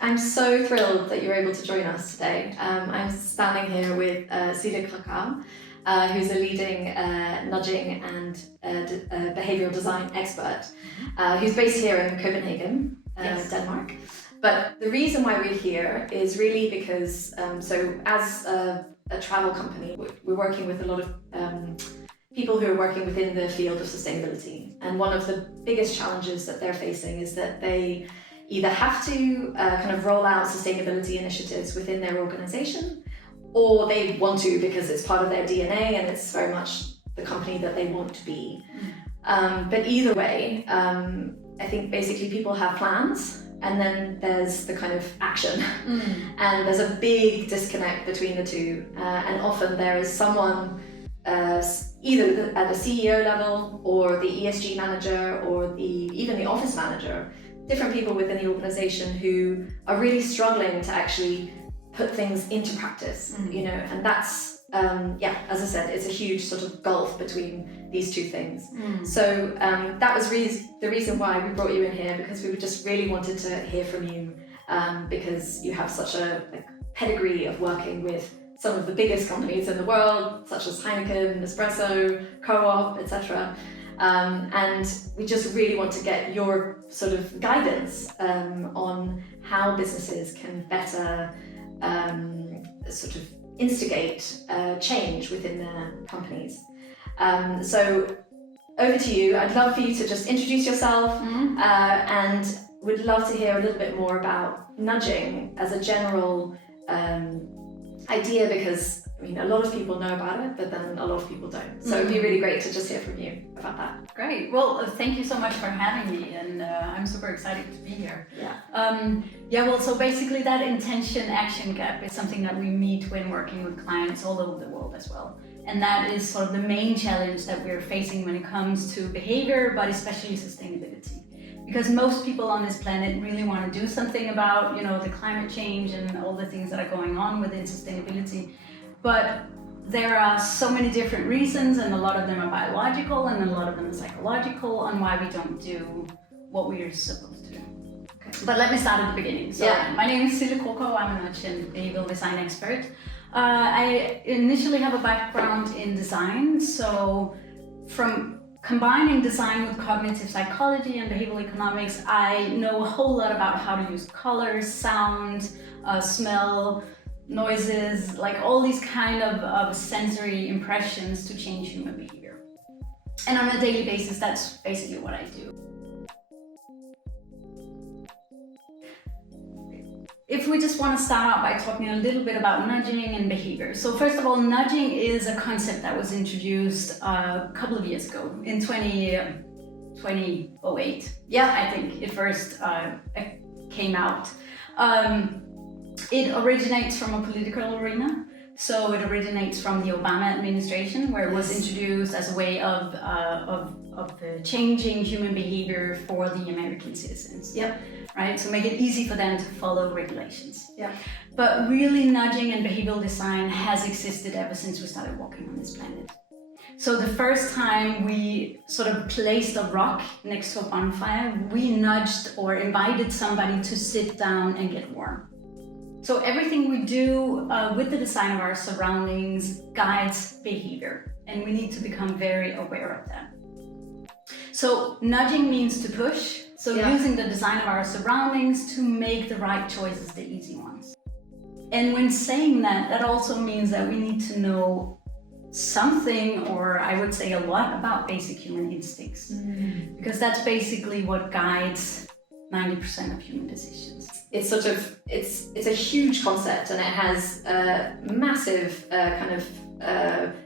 I'm so thrilled that you're able to join us today. I'm standing here with Sille Krukow, who's a leading nudging and behavioural design expert, who's based here in Copenhagen, Yes. Denmark. But the reason why we're here is really because, as a travel company, we're working with a lot of people who are working within the field of sustainability. And one of the biggest challenges that they're facing is that they either have to kind of roll out sustainability initiatives within their organization, or they want to because it's part of their DNA and it's very much the company that they want to be. But either way, I think basically people have plans and then there's the kind of action. And there's a big disconnect between the two. And often there is someone either at the CEO level or the ESG manager or even the office manager, different people within the organization who are really struggling to actually put things into practice, and that's, as I said, it's a huge sort of gulf between these two things. So that was the reason why we brought you in here, because we just really wanted to hear from you, because you have such a pedigree of working with some of the biggest companies in the world, such as Heineken, Nespresso, Co-op, etc. And we just really want to get your sort of guidance on how businesses can better sort of instigate change within their companies. So over to you. I'd love for you to just introduce yourself, and would love to hear a little bit more about nudging as a general idea, because I mean, a lot of people know about it, but then a lot of people don't. So it'd be really great to just hear from you about that. Great. Well, thank you so much for having me, and I'm super excited to be here. Well, so basically that intention-action gap is something that we meet when working with clients all over the world as well. And that is sort of the main challenge that we're facing when it comes to behavior, but especially sustainability. Because most people on this planet really want to do something about, the climate change and all the things that are going on within sustainability. But there are so many different reasons, and a lot of them are biological and a lot of them are psychological, on why we don't do what we're supposed to do. Okay. But let me start at the beginning. So my name is Sille Krukow. I'm a nudge and behavioral design expert. I initially have a background in design, so from combining design with cognitive psychology and behavioral economics, I know a whole lot about how to use colors, sound, smell, noises, like all these kind of sensory impressions to change human behavior. And on a daily basis, that's basically what I do. If we just want to start out by talking a little bit about nudging and behavior. So first of all, nudging is a concept that was introduced a couple of years ago, in 2008. I think it first came out. It originates from a political arena. So it originates from the Obama administration, where it was introduced as a way of changing human behavior for the American citizens. Right? So make it easy for them to follow regulations. But really, nudging and behavioral design has existed ever since we started walking on this planet. So the first time we sort of placed a rock next to a bonfire, we nudged or invited somebody to sit down and get warm. So everything we do with the design of our surroundings guides behavior, and we need to become very aware of that. So nudging means to push, so using the design of our surroundings to make the right choices, the easy ones. And when saying that, that also means that we need to know something, or I would say a lot, about basic human instincts, because that's basically what guides 90% of human decisions. It's sort of, it's a huge concept, and it has massive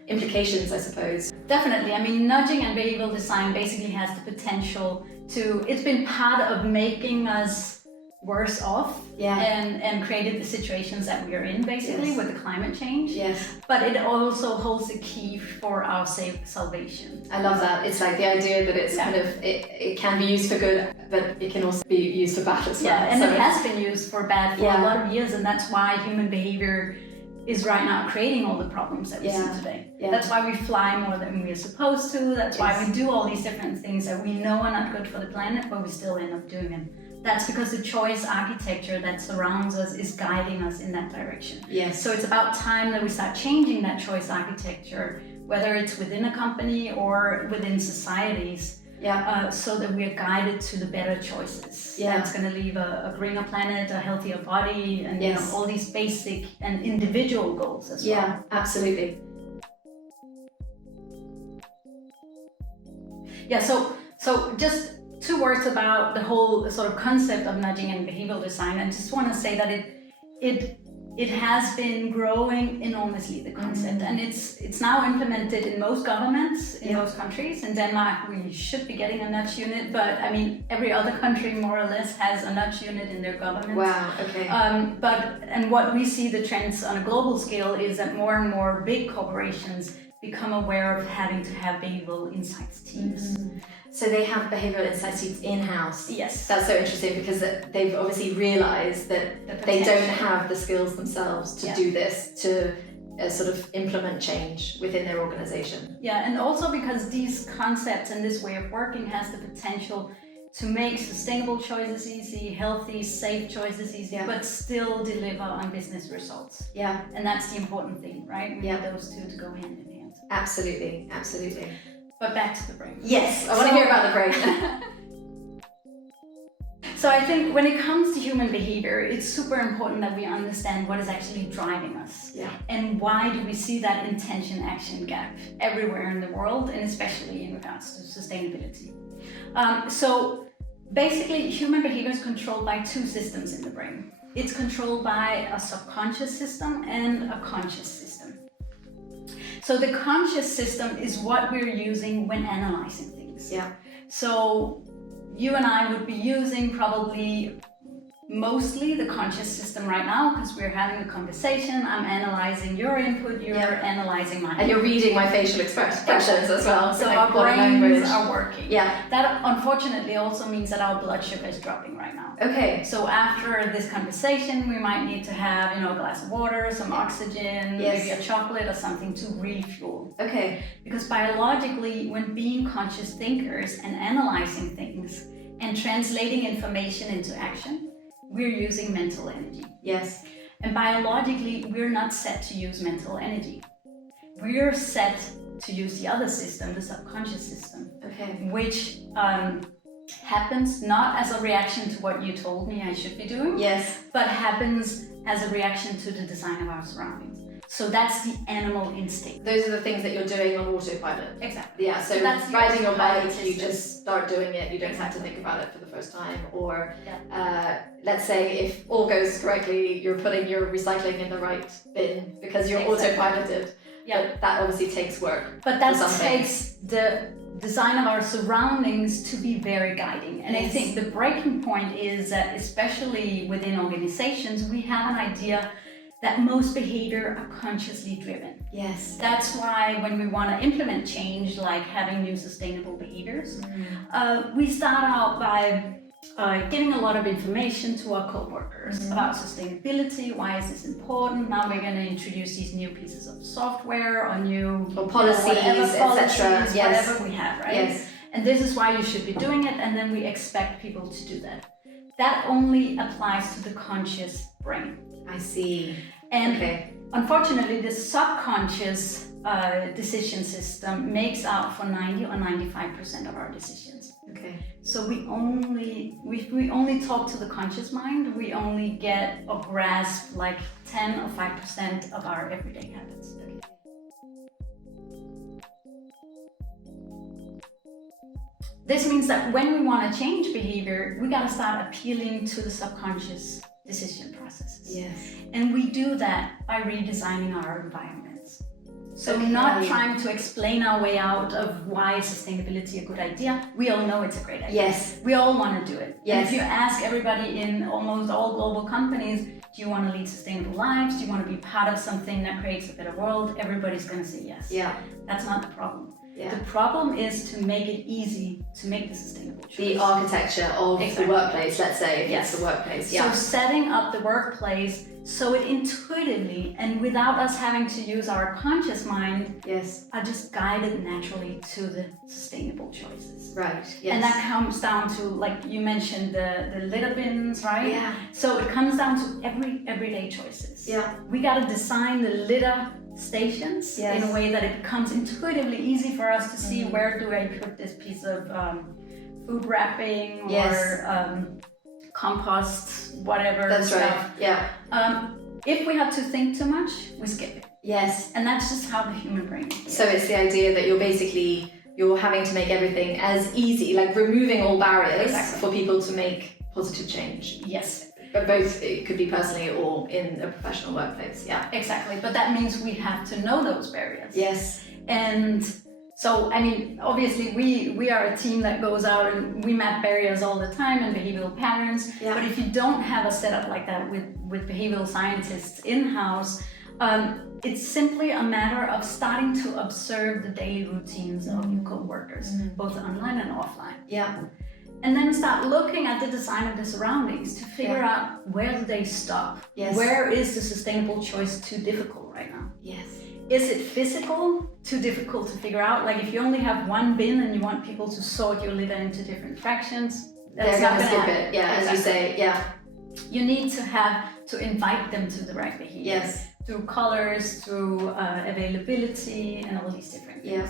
implications, I suppose. Definitely. I mean, nudging and behavioral design basically has the potential to, it's been part of making us worse off and created the situations that we are in, basically, with the climate change. But it also holds the key for our salvation. I love that. It's like the idea that it's kind of, it can be used for good, but it can also be used for bad as well. And it has been used for bad for a lot of years, and that's why human behavior is right now creating all the problems that we see today. That's why we fly more than we're supposed to. That's why we do all these different things that we know are not good for the planet, but we still end up doing them that's because the choice architecture that surrounds us is guiding us in that direction. Yes. So it's about time that we start changing that choice architecture, whether it's within a company or within societies. So that we're guided to the better choices. That's going to leave a greener planet, a healthier body, and you know, all these basic and individual goals as well. Yeah, absolutely. Yeah, so just 2 words about the whole sort of concept of nudging and behavioral design. I just want to say that it has been growing enormously, the concept, and it's now implemented in most governments in most countries. In Denmark, we should be getting a nudge unit, but I mean, every other country more or less has a nudge unit in their government. Wow. Okay. And what we see the trends on a global scale is that more and more big corporations become aware of having to have behavioral insights teams. So they have behavioural insights teams in-house. Yes. That's so interesting because they've obviously realised that they don't have the skills themselves to do this, to sort of implement change within their organisation. Yeah, and also because these concepts and this way of working has the potential to make sustainable choices easy, healthy, safe choices easy, but still deliver on business results. Yeah. And that's the important thing, right? We need those two to go hand in hand. Absolutely, absolutely. But back to the brain. Yes, I want to hear about the brain. So I think when it comes to human behavior, it's super important that we understand what is actually driving us. Yeah. And why do we see that intention-action gap everywhere in the world, and especially in regards to sustainability. So basically, human behavior is controlled by 2 systems in the brain. It's controlled by a subconscious system and a conscious system. So the conscious system is what we're using when analyzing things. Yeah. So you and I would be using probably mostly the conscious system right now because we're having a conversation. I'm analyzing your input, you're analyzing mine. And you're reading my facial expressions as well. So like our brains are working. Yeah. That unfortunately also means that our blood sugar is dropping right now. Okay. So after this conversation, we might need to have, a glass of water, some oxygen, maybe a chocolate or something to refuel. Okay. Because biologically, when being conscious thinkers and analyzing things and translating information into action, we're using mental energy. Yes. And biologically, we're not set to use mental energy. We're set to use the other system, the subconscious system, which happens not as a reaction to what you told me I should be doing, but happens as a reaction to the design of our surroundings. So that's the animal instinct. Those are the things that you're doing on autopilot. Exactly. Yeah, so that's riding your bike, system. you just start doing it, you don't have to think about it for the first time. Or let's say if all goes correctly, you're putting your recycling in the right bin because you're autopiloted. Yeah. But that obviously takes work. But that takes the design of our surroundings to be very guiding. And I think the breaking point is that especially within organizations, we have an idea that most behavior are consciously driven. Yes. That's why when we want to implement change, like having new sustainable behaviors, we start out by giving a lot of information to our co-workers about sustainability. Why is this important? Now we're going to introduce these new pieces of software or new policies, etc. Whatever we have, right? Yes. And this is why you should be doing it, and then we expect people to do that. That only applies to the conscious brain. I see. And unfortunately, the subconscious decision system makes out for 90 or 95% of our decisions. Okay. So we only talk to the conscious mind. We only get or grasp like 10 or 5% of our everyday habits. Okay. This means that when we want to change behavior, we got to start appealing to the subconscious decision processes. Yes. And we do that by redesigning our environments. So not trying to explain our way out of why is sustainability a good idea. We all know it's a great idea. Yes. We all want to do it. Yes. And if you ask everybody in almost all global companies, do you want to lead sustainable lives? Do you want to be part of something that creates a better world? Everybody's going to say yes. Yeah. That's not the problem. Yeah. The problem is to make it easy to make the sustainable choice. The architecture of the workplace, let's say, if it's the workplace. So setting up the workplace so it intuitively and without us having to use our conscious mind are just guided naturally to the sustainable choices. Right. Yes. And that comes down to, like you mentioned, the litter bins, right? Yeah. So it comes down to everyday choices. Yeah. We got to design the litter stations in a way that it becomes intuitively easy for us to see where do I put this piece of food wrapping or compost, whatever. That's stuff. right. Yeah. If we have to think too much, we skip it. Yes. And that's just how the human brain is. So it's the idea that you're having to make everything as easy, like removing all barriers for people to make positive change. Yes. But both, it could be personally or in a professional workplace. Yeah. Exactly. But that means we have to know those barriers. Yes. And so, I mean, obviously we are a team that goes out and we map barriers all the time and behavioral patterns. Yeah. But if you don't have a setup like that with behavioral scientists in-house, it's simply a matter of starting to observe the daily routines of your co-workers, both online and offline. Yeah. And then start looking at the design of the surroundings to figure out where do they stop? Yes. Where is the sustainable choice too difficult right now? Yes. Is it physical, too difficult to figure out? Like if you only have one bin and you want people to sort your litter into different fractions, that's They're not going to gonna skip happen. it. Yeah, as you say. Yeah. You need to have to invite them to the right behavior. Yes. Through colors, through availability, and all these different things. Yeah.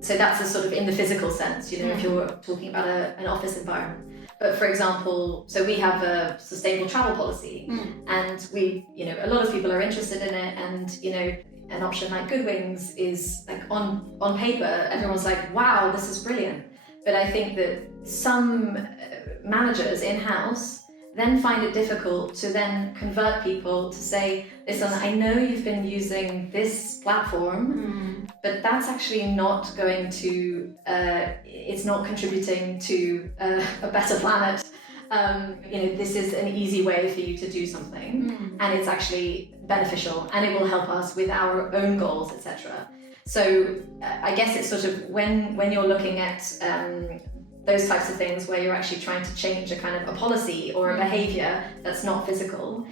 So that's a sort of in the physical sense, you know, if you're talking about an office environment. But for example, so we have a sustainable travel policy and we, you know, a lot of people are interested in it, and, you know, an option like Good Wings is like on paper, everyone's like, wow, this is brilliant. But I think that some managers in-house then find it difficult to then convert people to say, listen, I know you've been using this platform, but that's actually not going to, it's not contributing to a better planet. You know, this is an easy way for you to do something, and it's actually beneficial, and it will help us with our own goals, etc. So I guess it's sort of when you're looking at those types of things where you're actually trying to change a kind of a policy or a behavior that's not physical,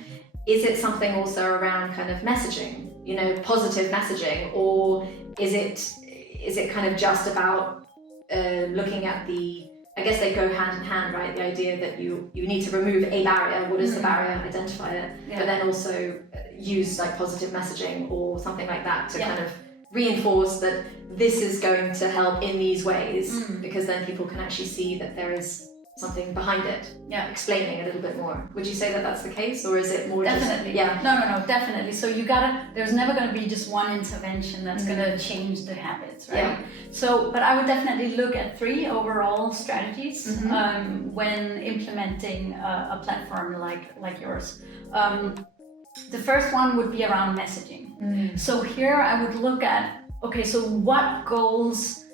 is it something also around kind of messaging, you know, positive messaging, or is it kind of just about looking at the, I guess they go hand in hand, right? The idea that you need to remove a barrier, what is the barrier, identify it, but then also use like positive messaging or something like that to kind of reinforce that this is going to help in these ways, because then people can actually see that there is something behind it, explaining a little bit more. Would you say that that's the case, or is it more definitely just, no, definitely. So there's never going to be just one intervention that's going to change the habits, right? So but I would definitely look at 3 overall strategies when implementing a platform like yours. The first one would be around messaging. So here I would look at, okay, so what goals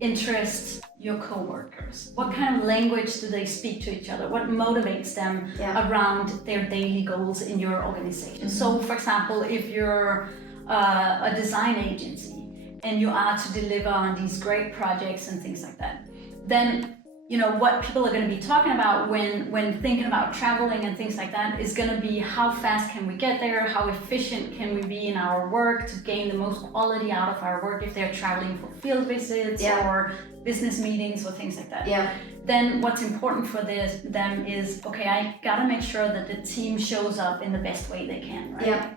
interest your co-workers? What kind of language do they speak to each other? What motivates them around their daily goals in your organization? So for example, if you're a design agency and you are to deliver on these great projects and things like that, then you know what people are going to be talking about when thinking about traveling and things like that is going to be how fast can we get there, how efficient can we be in our work to gain the most quality out of our work if they're traveling for field visits or business meetings or things like that. Then what's important for them is, okay, I gotta make sure that the team shows up in the best way they can, right?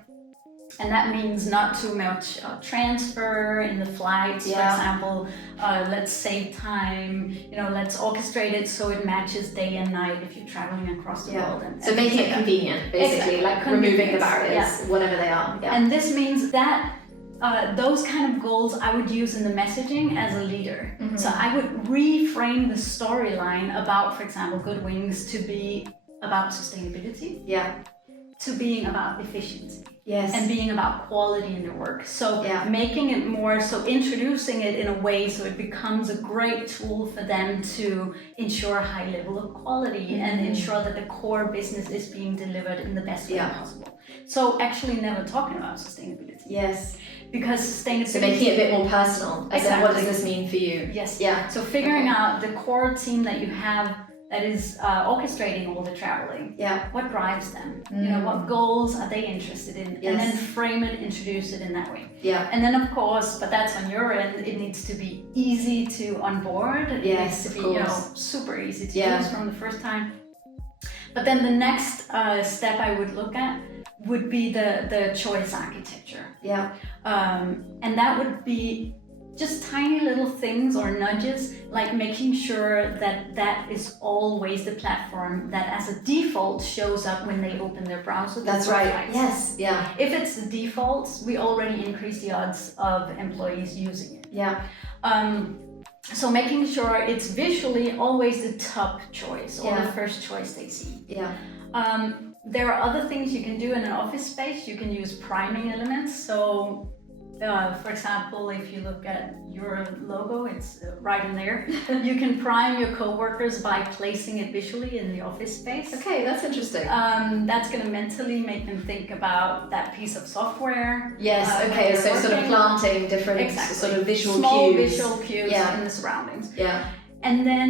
And that means not too much transfer in the flights, for example. Let's save time, you know, let's orchestrate it so it matches day and night if you're traveling across the world. So making it convenient, basically, like removing the barriers, whatever they are. And this means that those kind of goals I would use in the messaging as a leader. So I would reframe the storyline about, for example, Good Wings to be about sustainability. To being about efficiency. And being about quality in the work. So making it more, so introducing it in a way so it becomes a great tool for them to ensure a high level of quality and ensure that the core business is being delivered in the best way possible. So actually never talking about sustainability. Because sustainability... So making it a bit more personal. As in, what does this mean for you? So figuring out the core team that you have that is orchestrating all the traveling. Yeah. What drives them? You know, what goals are they interested in? Yes. And then frame it, introduce it in that way. Yeah. And then of course, but that's on your end, it needs to be easy to onboard. It Yes, needs to of be, you know, course. super easy to Yeah. use from the first time. But then the next step I would look at would be the choice architecture. Yeah. And that would be just tiny little things or nudges, like making sure that that is always the platform that as a default shows up when they open their browser. That's right. Yes. Yeah. If it's the default, we already increase the odds of employees using it. Yeah. So making sure it's visually always the top choice or Yeah. the first choice they see. Yeah. There are other things you can do in an office space. You can use priming elements. So, for example, if you look at your logo, it's right in there. You can prime your coworkers by placing it visually in the office space. Okay, that's interesting. That's going to mentally make them think about that piece of software. Yes. Okay. So sort of planting different sort of visual small cues. visual cues Yeah. in the surroundings. Yeah. And then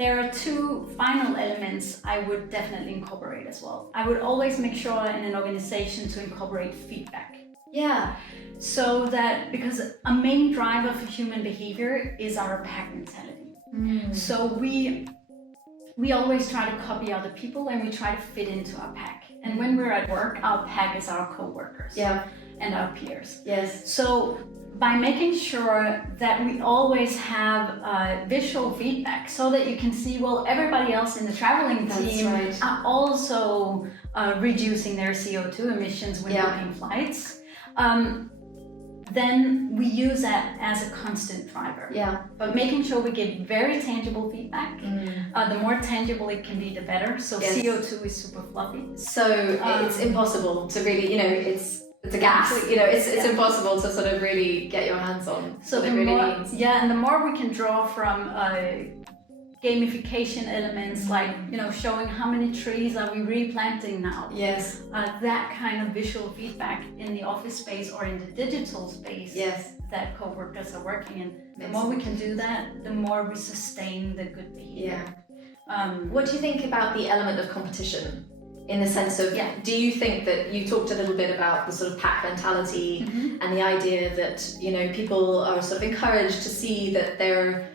there are two final elements I would definitely incorporate as well. I would always make sure in an organization to incorporate feedback. Yeah. So that, because a main driver for human behavior is our pack mentality. So we always try to copy other people and we try to fit into our pack. And when we're at work, our pack is our co-workers and our peers. Yes. So by making sure that we always have visual feedback so that you can see, well, everybody else in the traveling team are also reducing their CO2 emissions when booking flights. Then we use that as a constant driver. Yeah. But making sure we give very tangible feedback. The more tangible it can be, the better. So CO2 is super fluffy. So it's impossible to really, you know, it's a gas. You know, it's impossible to sort of really get your hands on. So what it really means. And the more we can draw from gamification elements, like, you know, showing how many trees are we replanting now. Yes. That kind of visual feedback in the office space or in the digital space that co-workers are working in. The more we can do that, the more we sustain the good behavior. What do you think about the element of competition? In the sense of, do you think that you talked a little bit about the sort of pack mentality and the idea that, you know, people are sort of encouraged to see that they're,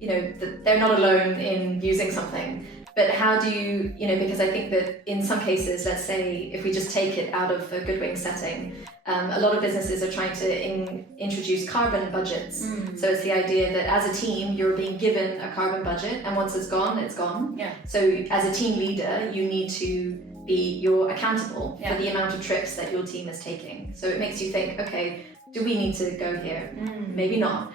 you know, that they're not alone in using something. But how do you, you know, because I think that in some cases, let's say if we just take it out of a Goodwing setting, a lot of businesses are trying to introduce carbon budgets. So it's the idea that as a team, you're being given a carbon budget, and once it's gone, it's gone. So as a team leader, you need to you're accountable for the amount of trips that your team is taking. So it makes you think, okay, do we need to go here? Maybe not.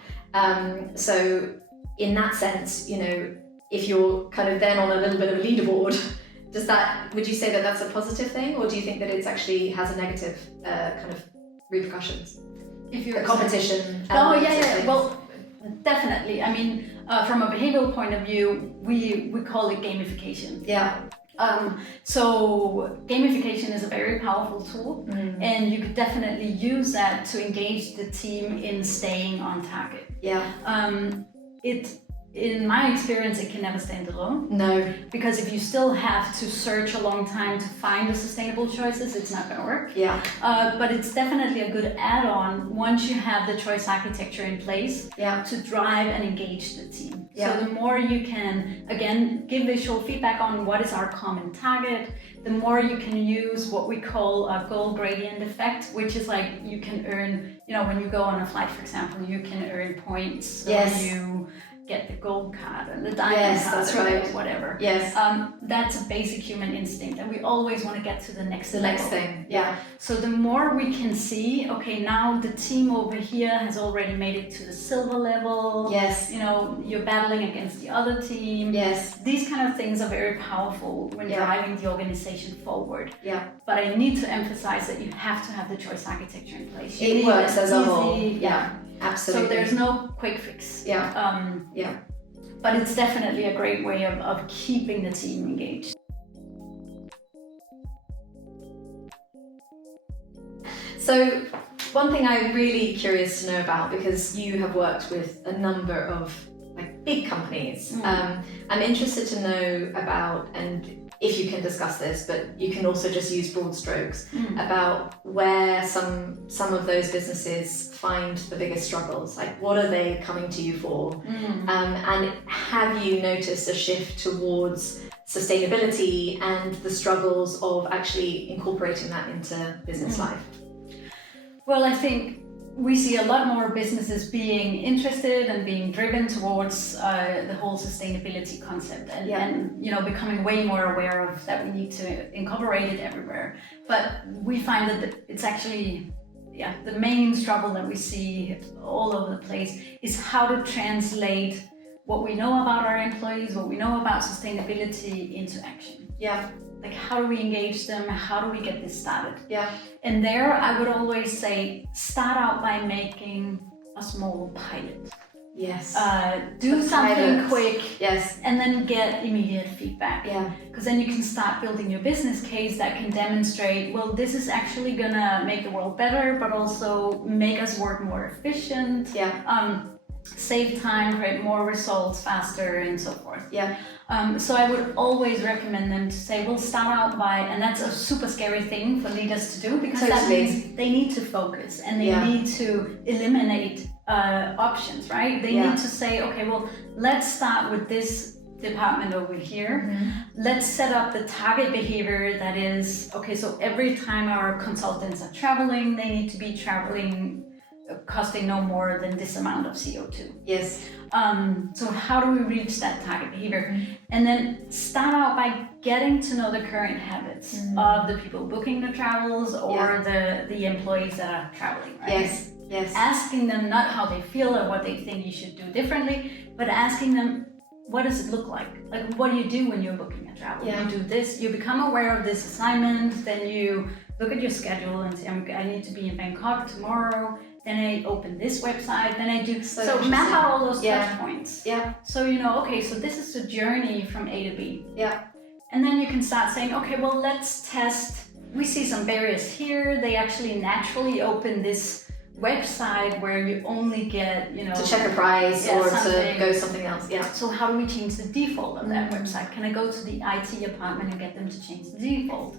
So in that sense, you know, if you're kind of then on a little bit of a leaderboard, would you say that that's a positive thing, or do you think that it's actually has a negative kind of repercussions? If you're competition. Well, definitely. I mean, from a behavioral point of view, we call it gamification. So gamification is a very powerful tool, and you could definitely use that to engage the team in staying on target. In my experience, it can never stand alone. No. Because if you still have to search a long time to find the sustainable choices, it's not going to work. But it's definitely a good add-on once you have the choice architecture in place to drive and engage the team. So the more you can, again, give visual feedback on what is our common target, the more you can use what we call a goal gradient effect, which is like you can earn, you know, when you go on a flight, for example, you can earn points when you get the gold card and the diamond card or whatever. That's a basic human instinct, and we always want to get to the next thing. So the more we can see, okay, now the team over here has already made it to the silver level. You know, you're battling against the other team. These kind of things are very powerful when driving the organization forward. But I need to emphasize that you have to have the choice architecture in place. It works as a whole. Absolutely. So there's no quick fix. But it's definitely a great way of keeping the team engaged. So one thing I'm really curious to know about, because you have worked with a number of like big companies. I'm interested to know about, and if you can discuss this, but you can also just use broad strokes about where some of those businesses find the biggest struggles. Like, what are they coming to you for? And have you noticed a shift towards sustainability and the struggles of actually incorporating that into business life? Well, I think we see a lot more businesses being interested and being driven towards the whole sustainability concept, and you know, becoming way more aware of that we need to incorporate it everywhere. But we find that it's actually the main struggle that we see all over the place is how to translate what we know about our employees, what we know about sustainability into action. Like, how do we engage them? How do we get this started? And there, I would always say, start out by making a small pilot. Do something quick. And then get immediate feedback. Because then you can start building your business case that can demonstrate, well, this is actually gonna make the world better, but also make us work more efficient. Save time, create more results faster, and so forth. So I would always recommend them to say, well, start out by, and that's a super scary thing for leaders to do, because that means they need to focus and they need to eliminate options, right? They need to say, okay, well, let's start with this department over here. Let's set up the target behavior that is, okay, so every time our consultants are traveling, they need to be traveling costing no more than this amount of CO2. So how do we reach that target behavior? And then start out by getting to know the current habits of the people booking the travels or the employees that are traveling, right? Asking them not how they feel or what they think you should do differently, but asking them, what does it look like? Like, what do you do when you're booking a travel? You do this, you become aware of this assignment, then you look at your schedule and say, I need to be in Bangkok tomorrow, then I open this website, then I do, so map out all those touch points. So you know, okay, so this is the journey from A to B. And then you can start saying, okay, well, let's test, we see some barriers here, they actually naturally open this website where you only get, you know, to check a price or something. To go something else. So how do we change the default of that website? Can I go to the IT department and get them to change the default?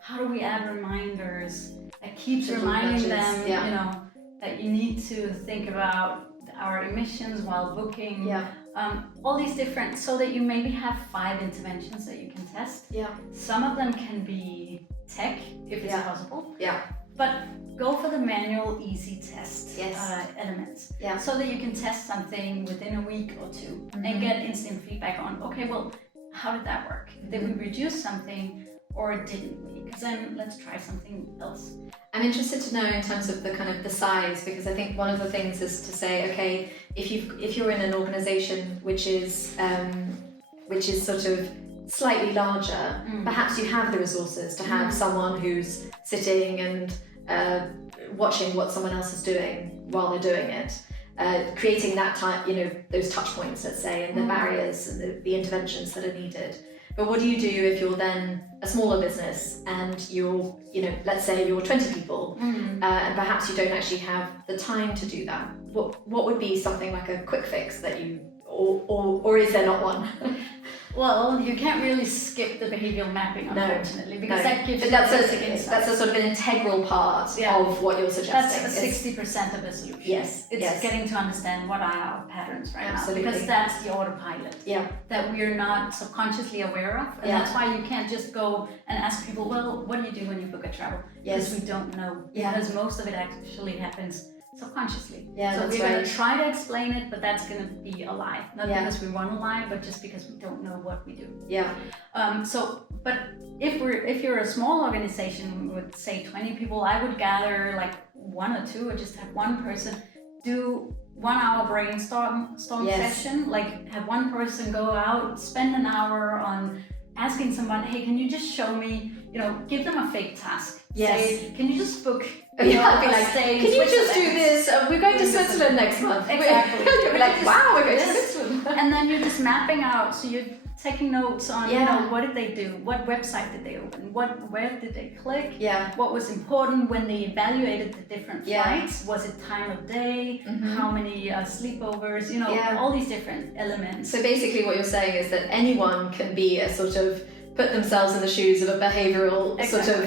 How do we add reminders that keeps reminding them, you know, that you need to think about our emissions while booking? All these different, so that you maybe have 5 interventions that you can test. Some of them can be tech, if it's possible. But go for the manual, easy test elements, so that you can test something within a week or 2 and get instant feedback on, okay, well, how did that work? Did we reduce something or didn't we? Because then let's try something else. I'm interested to know in terms of the kind of the size, because I think one of the things is to say, okay, if you're in an organization which is sort of slightly larger, perhaps you have the resources to have someone who's sitting and watching what someone else is doing while they're doing it, creating that time, you know, those touch points, let's say, and the barriers and the interventions that are needed. But what do you do if you're then a smaller business and you're, you know, let's say you're 20 people, and perhaps you don't actually have the time to do that? What would be something like a quick fix that you, or is there not one? Well, you can't really skip the behavioral mapping, unfortunately, because that gives you basic insights. That's a sort of an integral part of what you're suggesting. That's 60% of the solution. It's getting to understand what are our patterns right now, because that's the autopilot that we're not subconsciously aware of, and that's why you can't just go and ask people, well, what do you do when you book a travel? Because we don't know, because most of it actually happens subconsciously. So we're going to try to explain it, but that's going to be a lie. Not because we want to lie, but just because we don't know what we do. But if you're a small organization with, say, 20 people, I would gather like 1 or 2, or just have one person do 1 hour brainstorm session. Like, have one person go out, spend an hour on asking someone, hey, can you just show me, you know, give them a fake task. Say, can you just book, be like, can you just do this? We're going to Switzerland next month. Exactly. You'll be like, wow, we're going to Switzerland. And then you're just mapping out, so you're taking notes on, you know, what did they do? What website did they open? Where did they click? Yeah. What was important when they evaluated the different flights? Was it time of day? How many sleepovers? You know, all these different elements. So basically what you're saying is that anyone can be a sort of put themselves in the shoes of a behavioural sort of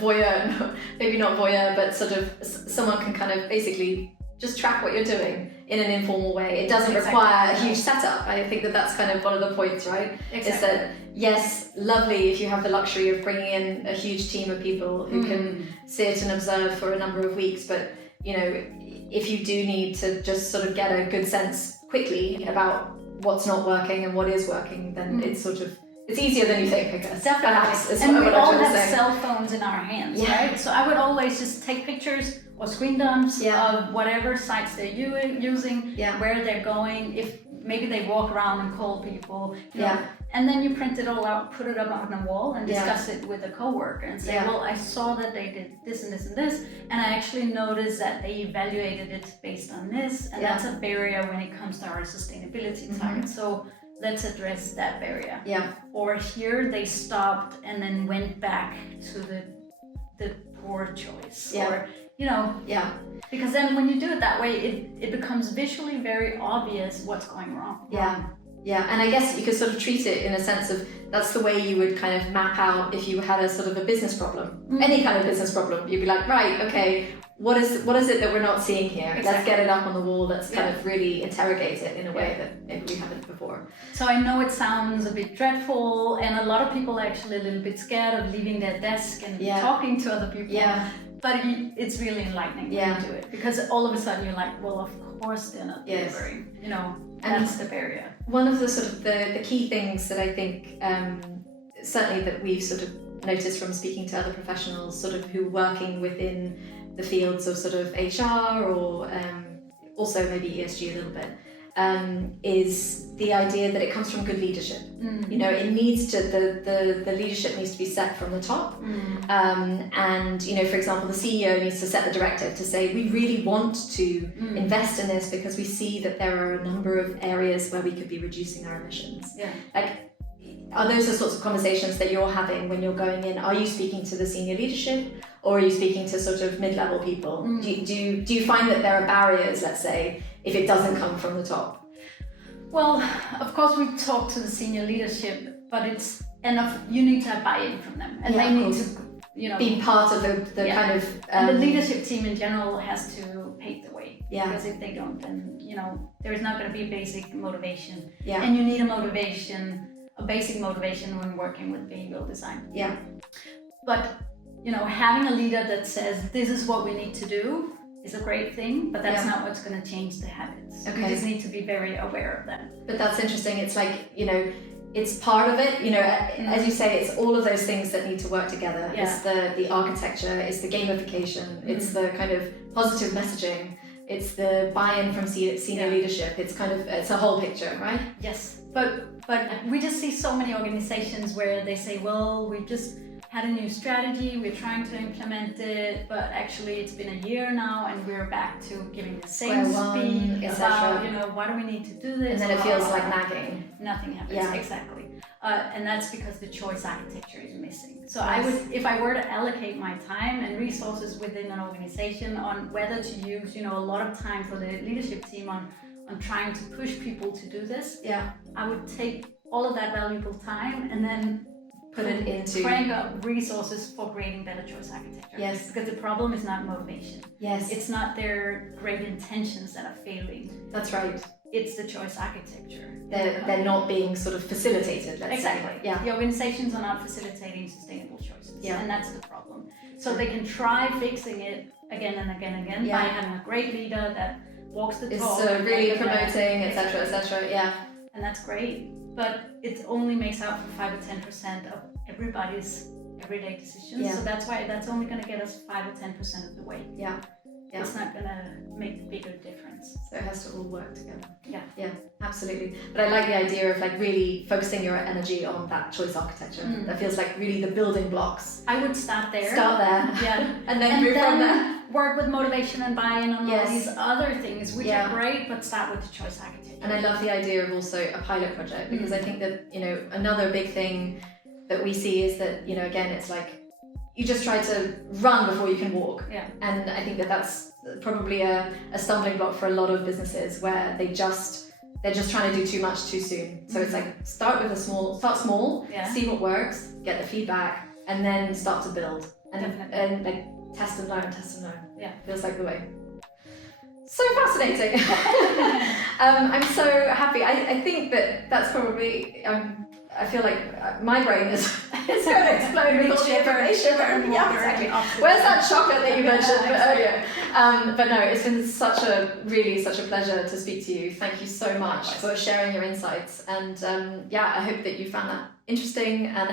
voyeur, maybe not voyeur, but sort of someone can kind of basically just track what you're doing in an informal way. It doesn't require a huge setup. I think that that's kind of one of the points, right? Is that, yes, lovely if you have the luxury of bringing in a huge team of people who can sit and observe for a number of weeks, but, you know, if you do need to just sort of get a good sense quickly about what's not working and what is working, then it's sort of, it's easier than you think, I guess. Definitely. And we all have cell phones in our hands, right? So I would always just take pictures or screen dumps of whatever sites they're using, where they're going, if maybe they walk around and call people, you know, and then you print it all out, put it up on a wall and discuss it with a coworker and say, well, I saw that they did this and this and this, and I actually noticed that they evaluated it based on this, and that's a barrier when it comes to our sustainability targets. So let's address that barrier. Or here they stopped and then went back to the poor choice. Or, you know, because then when you do it that way, it becomes visually very obvious what's going wrong. And I guess you could sort of treat it in a sense of, that's the way you would kind of map out if you had a sort of a business problem, any kind of business problem. You'd be like, right, okay, what is it that we're not seeing here? Let's get it up on the wall. Let's kind of really interrogate it in a way that maybe we haven't before. So I know it sounds a bit dreadful, and a lot of people are actually a little bit scared of leaving their desk and talking to other people. But it's really enlightening when you do it, because all of a sudden you're like, well, of course they're not delivering. You know, that's the barrier. One of the sort of the key things that I think certainly that we've sort of noticed from speaking to other professionals sort of who are working within the fields of sort of HR or also maybe ESG a little bit, is the idea that it comes from good leadership. You know, it needs to, the leadership needs to be set from the top. And, you know, for example, the CEO needs to set the directive to say, we really want to invest in this because we see that there are a number of areas where we could be reducing our emissions. Like, are those the sorts of conversations that you're having when you're going in? Are you speaking to the senior leadership, or are you speaking to sort of mid-level people? Do you find that there are barriers, let's say, if it doesn't come from the top? Well, of course we talk to the senior leadership, but it's enough. You need to have buy-in from them, and they need to, you know, be part of the kind of. And the leadership team in general has to pave the way. Because if they don't, then, you know, there's not going to be basic motivation. And you need a basic motivation when working with behavioral design. But, you know, having a leader that says this is what we need to do is a great thing, but that's not what's going to change the habits. We just need to be very aware of that. But that's interesting. It's like, you know, it's part of it, you know, as you say, it's all of those things that need to work together. It's the architecture, it's the gamification, it's the kind of positive messaging, it's the buy-in from senior leadership. It's kind of, it's a whole picture, right? Yes, but we just see so many organizations where they say, well, we just had a new strategy, we're trying to implement it, but actually it's been a year now and we're back to giving the same speed about, you know, why do we need to do this? And then it feels like nagging. Nothing happens, exactly. And that's because the choice architecture is missing. So I would, if I were to allocate my time and resources within an organization on whether to use, you know, a lot of time for the leadership team on trying to push people to do this, I would take all of that valuable time and then put it into crank up resources for creating better choice architecture. Because the problem is not motivation. It's not their great intentions that are failing. That's right. It's the choice architecture. They're not being sort of facilitated, let's say. The organizations are not facilitating sustainable choices. And that's the problem. So they can try fixing it again and again and again by having a great leader that walks the talk. It's really promoting, etc., etc. And that's great. But it only makes out for 5 or 10% of everybody's everyday decisions. So that's why that's only going to get us 5 or 10% of the way. Yeah. it's not gonna make the bigger difference. So it has to all work together. Yeah. Yeah, absolutely. But I like the idea of like really focusing your energy on that choice architecture. That feels like really the building blocks. I would start there. Start there. Yeah. And then move from there. Work with motivation and buy-in on Yes. all these other things, which Yeah. are great, but start with the choice architecture. And I love the idea of also a pilot project, because I think that, you know, another big thing that we see is that, you know, again, it's like you just try to run before you can walk. Yeah. And I think that that's probably a stumbling block for a lot of businesses, where they're just trying to do too much too soon. So it's like start small, Yeah. see what works, get the feedback, and then start to build. And like test and learn. Yeah. Feels like the way. So fascinating. I'm so happy. I think that's probably, I feel like my brain is going to explode with all the information. Yeah, exactly. Where's that chocolate that you mentioned earlier? But no, it's been such a pleasure to speak to you. Thank you so much for sharing your insights. And yeah, I hope that you found that interesting and